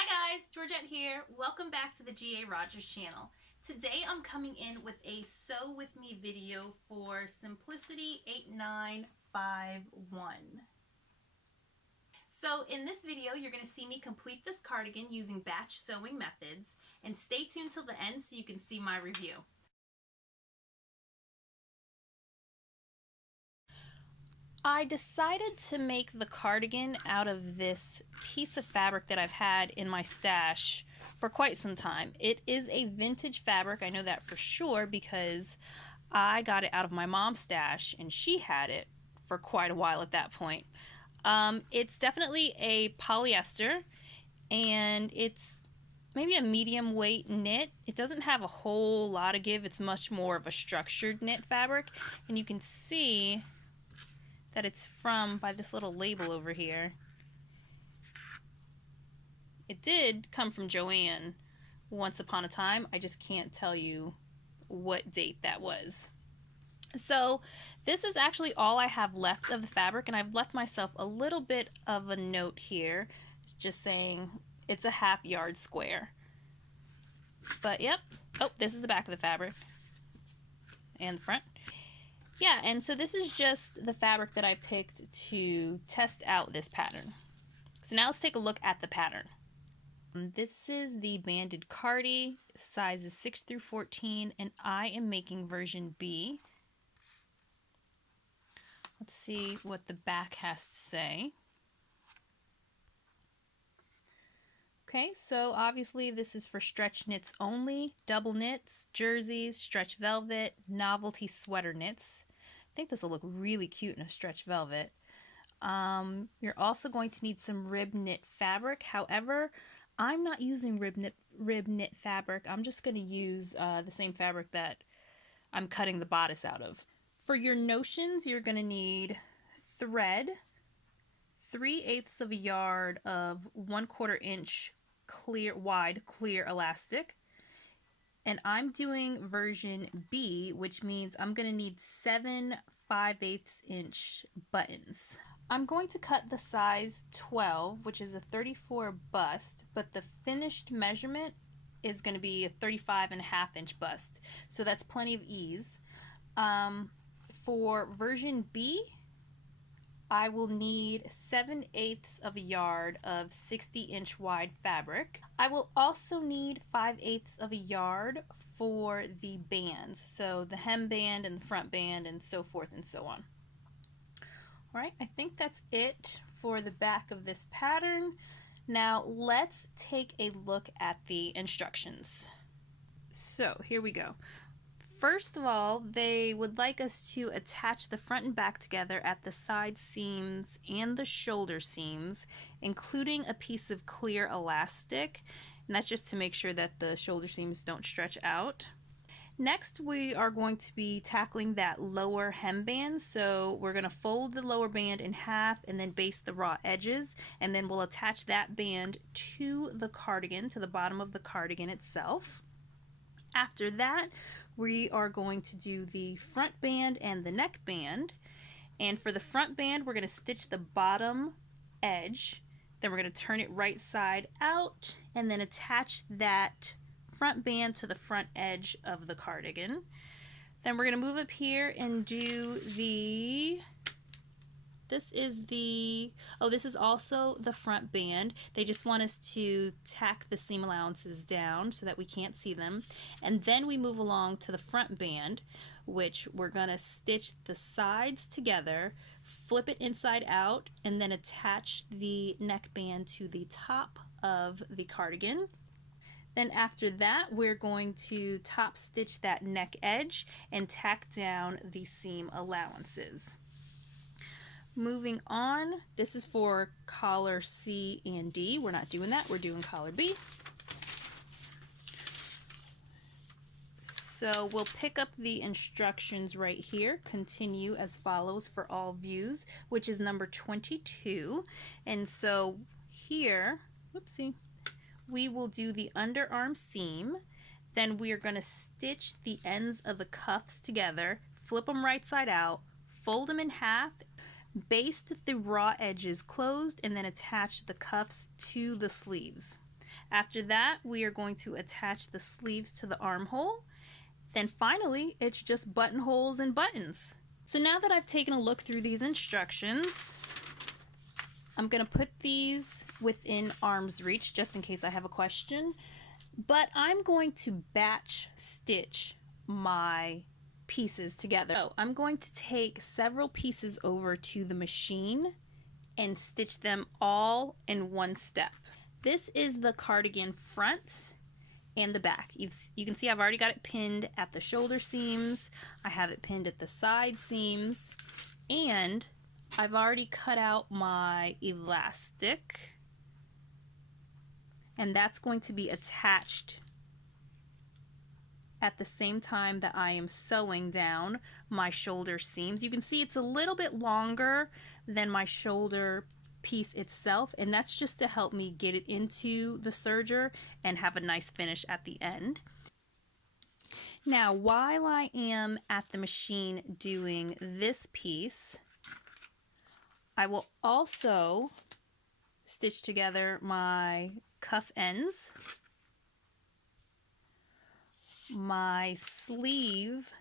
Hi guys, Georgette here. Welcome back to the GA Rodgers channel. Today I'm coming in with a sew with me video for Simplicity 8951. So in this video you're going to see me complete this cardigan using batch sewing methods, and stay tuned till the end so you can see my review. I decided to make the cardigan out of this piece of fabric that I've had in my stash for quite some time. It is a vintage fabric, I know that for sure, because I got it out of my mom's stash and she had it for quite a while at that point. It's definitely a polyester, and it's maybe a medium weight knit. It doesn't have a whole lot of give, it's much more of a structured knit fabric, and you can see that it's from by this little label over here. It did come from Joanne once upon a time. I just can't tell you what date that was. So this is actually all I have left of the fabric, and I've left myself a little bit of a note here just saying it's a ½ yard square. But yep, oh, this is the back of the fabric and the front. Yeah, and so this is just the fabric that I picked to test out this pattern. So now let's take a look at the pattern. This is the Banded Cardi, sizes 6 through 14, and I am making version B. Let's see what the back has to say. Okay, so obviously this is for stretch knits only, double knits, jerseys, stretch velvet, novelty sweater knits. I think this will look really cute in a stretch velvet. You're also going to need some rib knit fabric. However, I'm not using rib knit fabric. I'm just going to use the same fabric that I'm cutting the bodice out of. For your notions, you're going to need thread, 3/8 of a yard of 1/4 inch wide clear elastic, and I'm doing version B, which means I'm going to need 7 5/8 inch buttons. I'm going to cut the size 12, which is a 34 bust, but the finished measurement is going to be a 35.5 inch bust, so that's plenty of ease. For version B, I will need 7/8 of a yard of 60 inch wide fabric. I will also need 5/8 of a yard for the bands, so the hem band and the front band and so forth and so on. Alright, I think that's it for the back of this pattern. Now let's take a look at the instructions. So here we go. First of all, they would like us to attach the front and back together at the side seams and the shoulder seams, including a piece of clear elastic, and that's just to make sure that the shoulder seams don't stretch out. Next, we are going to be tackling that lower hemband, so we're going to fold the lower band in half and then baste the raw edges, and then we'll attach that band to the cardigan, to the bottom of the cardigan itself. After that, we are going to do the front band and the neck band, and for the front band we're going to stitch the bottom edge, then we're going to turn it right side out and then attach that front band to the front edge of the cardigan. Then we're going to move up here and do the this is also the front band. They just want us to tack the seam allowances down so that we can't see them. And then we move along to the front band, which we're going to stitch the sides together, flip it inside out, and then attach the neck band to the top of the cardigan. Then after that, we're going to top stitch that neck edge and tack down the seam allowances. Moving on, this is for collar C and D. We're not doing that, we're doing collar B. So we'll pick up the instructions right here. Continue as follows for all views, which is number 22. And so here, whoopsie, we will do the underarm seam. Then we are going to stitch the ends of the cuffs together, flip them right side out, fold them in half, baste the raw edges closed, and then attach the cuffs to the sleeves. After that, we are going to attach the sleeves to the armhole. Then finally, it's just buttonholes and buttons. So now that I've taken a look through these instructions, I'm going to put these within arm's reach just in case I have a question. But I'm going to batch stitch my pieces together. So I'm going to take several pieces over to the machine and stitch them all in one step. This is the cardigan front and the back. You can see I've already got it pinned at the shoulder seams. I have it pinned at the side seams, and I've already cut out my elastic, and that's going to be attached at the same time that I am sewing down my shoulder seams. You can see it's a little bit longer than my shoulder piece itself, and that's just to help me get it into the serger and have a nice finish at the end. Now, while I am at the machine doing this piece, I will also stitch together my cuff ends, my sleeve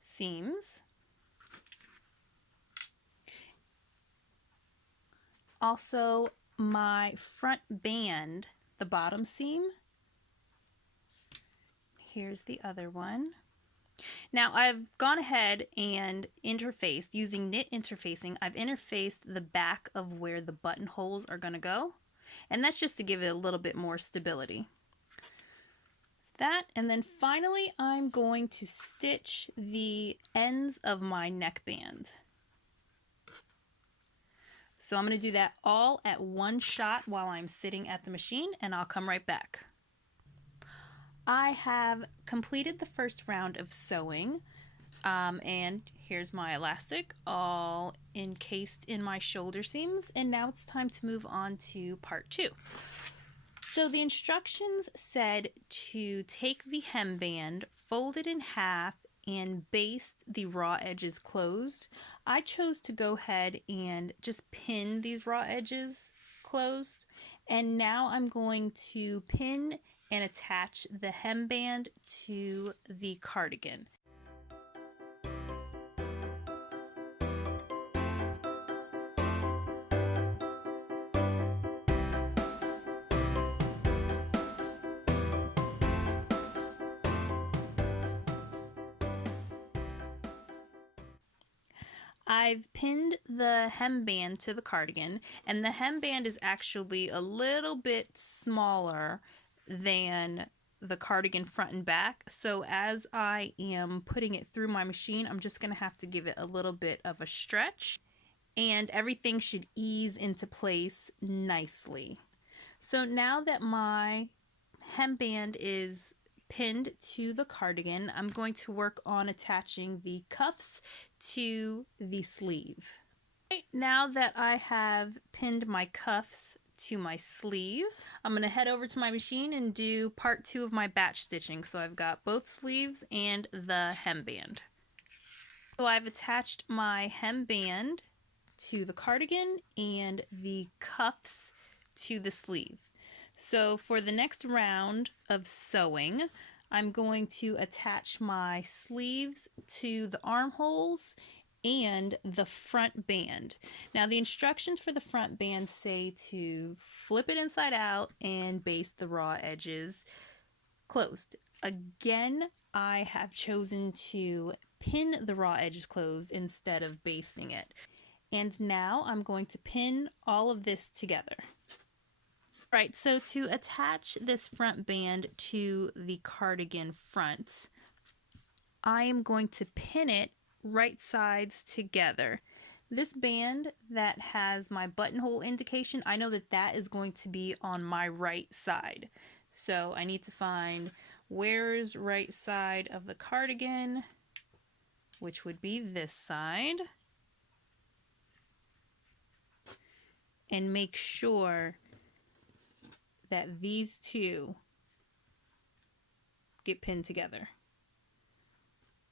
seams, also my front band, the bottom seam. Here's the other one. Now I've gone ahead and interfaced, using knit interfacing, I've interfaced the back of where the buttonholes are going to go, and that's just to give it a little bit more stability. So that, and then finally I'm going to stitch the ends of my neckband. So I'm going to do that all at one shot while I'm sitting at the machine, and I'll come right back. I have completed the first round of sewing, and here's my elastic all encased in my shoulder seams, and now it's time to move on to part 2. So the instructions said to take the hemband, fold it in half, and baste the raw edges closed. I chose to go ahead and just pin these raw edges closed, and now I'm going to pin and attach the hemband to the cardigan. I've pinned the hemband to the cardigan, and the hemband is actually a little bit smaller than the cardigan front and back, so as I am putting it through my machine, I'm just going to have to give it a little bit of a stretch, and everything should ease into place nicely. So now that my hemband is pinned to the cardigan, I'm going to work on attaching the cuffs to the sleeve. Right, now that I have pinned my cuffs to my sleeve, I'm going to head over to my machine and do part 2 of my batch stitching. So I've got both sleeves and the hemband. So I've attached my hemband to the cardigan and the cuffs to the sleeve. So for the next round of sewing, I'm going to attach my sleeves to the armholes and the front band. Now the instructions for the front band say to flip it inside out and baste the raw edges closed. Again, I have chosen to pin the raw edges closed instead of basting it. And now I'm going to pin all of this together. Right, so to attach this front band to the cardigan front, I am going to pin it right sides together. This band that has my buttonhole indication, I know that that is going to be on my right side. So I need to find where's right side of the cardigan, which would be this side, and make sure that these two get pinned together.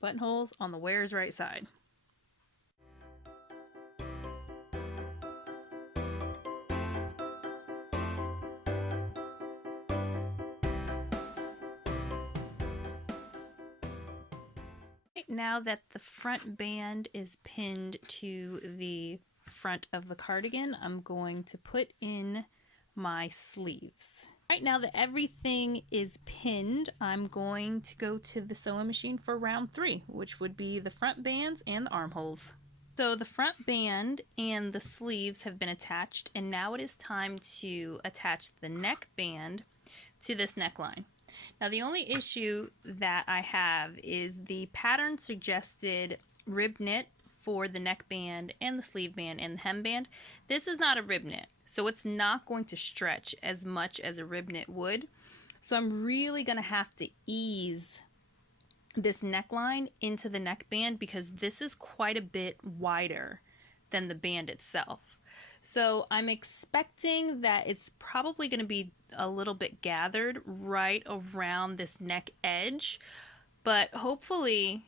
Buttonholes on the where's right side. Right, now that the front band is pinned to the front of the cardigan, I'm going to put in my sleeves. Right, now that everything is pinned, I'm going to go to the sewing machine for round 3, which would be the front bands and the armholes. So the front band and the sleeves have been attached, and now it is time to attach the neck band to this neckline. Now the only issue that I have is the pattern suggested rib knit for the neck band and the sleeve band and the hem band. This is not a rib knit, so it's not going to stretch as much as a rib knit would. So I'm really going to have to ease this neckline into the neckband because this is quite a bit wider than the band itself. So I'm expecting that it's probably going to be a little bit gathered right around this neck edge, but hopefully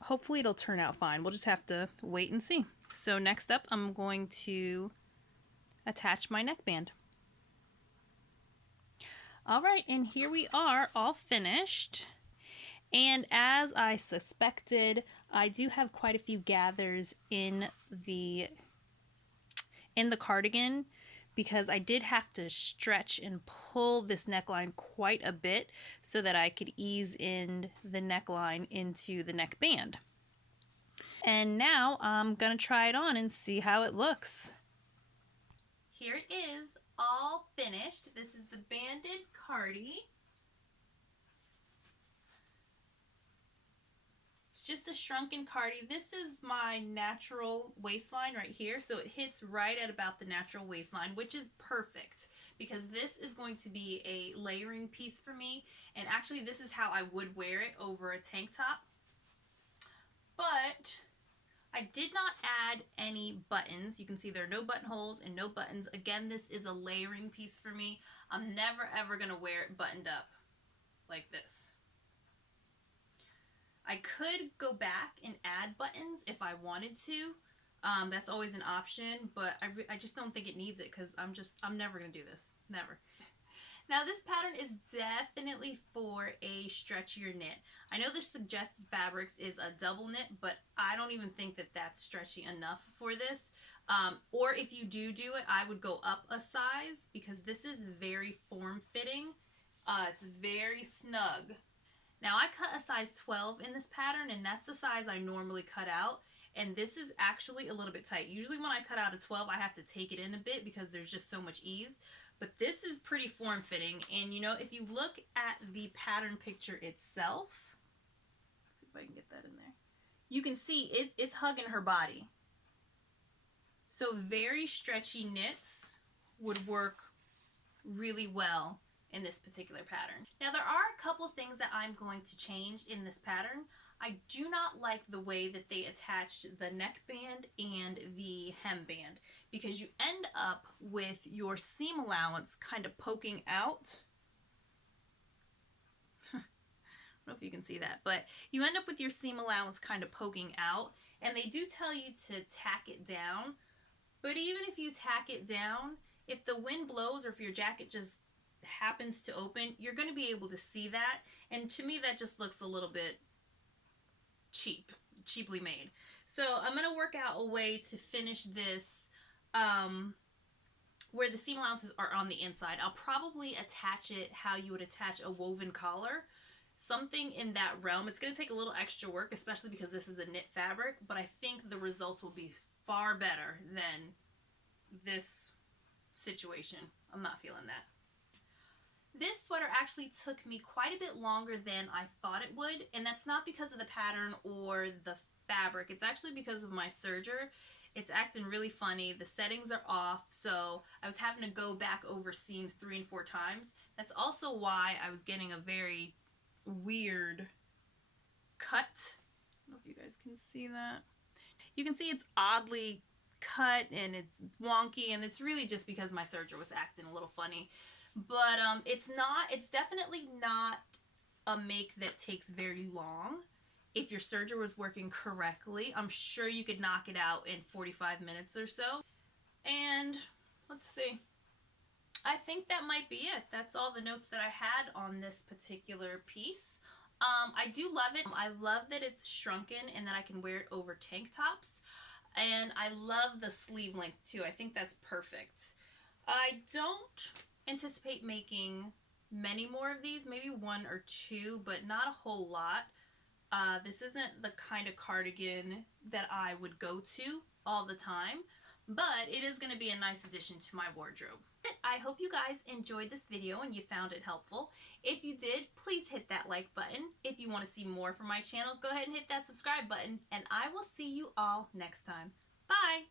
it'll turn out fine. We'll just have to wait and see. So next up, I'm going to attach my neckband. All right, and here we are, all finished. And as I suspected, I do have quite a few gathers in the cardigan because I did have to stretch and pull this neckline quite a bit so that I could ease in the neckline into the neckband. And now I'm gonna try it on and see how it looks. Here it is, all finished. This is the Banded Cardi. It's just a shrunken cardi. This is my natural waistline right here, so it hits right at about the natural waistline, which is perfect because this is going to be a layering piece for me, and actually this is how I would wear it over a tank top. But I did not add any buttons. You can see there are no buttonholes and no buttons. Again, this is a layering piece for me. I'm never ever gonna wear it buttoned up like this. I could go back and add buttons if I wanted to. That's always an option, but I just don't think it needs it because I'm never going to do this. Never. Now this pattern is definitely for a stretchier knit. I know the suggested fabrics is a double knit, but I don't even think that that's stretchy enough for this. Or if you do it, I would go up a size because this is very form-fitting. It's very snug. Now I cut a size 12 in this pattern, and that's the size I normally cut out, and this is actually a little bit tight. Usually when I cut out a 12, I have to take it in a bit because there's just so much ease, but this is pretty form-fitting. And you know, if you look at the pattern picture itself, let's see if I can get that in there, you can see it's hugging her body. So very stretchy knits would work really well in this particular pattern. Now there are a couple things that I'm going to change in this pattern. I do not like the way that they attached the neckband and the hemband because you end up with your seam allowance kind of poking out. I don't know if you can see that, but you end up with your seam allowance kind of poking out, and they do tell you to tack it down, but even if you tack it down, if the wind blows or if your jacket just happens to open, you're going to be able to see that, and to me that just looks a little bit cheaply made. So I'm going to work out a way to finish this where the seam allowances are on the inside. I'll probably attach it how you would attach a woven collar, something in that realm. It's going to take a little extra work, especially because this is a knit fabric, but I think the results will be far better than this situation. I'm not feeling that. This sweater actually took me quite a bit longer than I thought it would, and that's not because of the pattern or the fabric. It's actually because of my serger. It's acting really funny. The settings are off, so I was having to go back over seams 3 and 4 times. That's also why I was getting a very weird cut. I don't know if you guys can see that. You can see it's oddly cut and it's wonky, and it's really just because my serger was acting a little funny. But it's definitely not a make that takes very long. If your serger was working correctly, I'm sure you could knock it out in 45 minutes or so. And let's see. I think that might be it. That's all the notes that I had on this particular piece. I do love it. I love that it's shrunken and that I can wear it over tank tops. And I love the sleeve length too. I think that's perfect. I don't anticipate making many more of these, maybe one or two, but not a whole lot. This isn't the kind of cardigan that I would go to all the time, but it is going to be a nice addition to my wardrobe. I hope you guys enjoyed this video and you found it helpful. If you did, please hit that like button. If you want to see more from my channel, go ahead and hit that subscribe button, and I will see you all next time. Bye!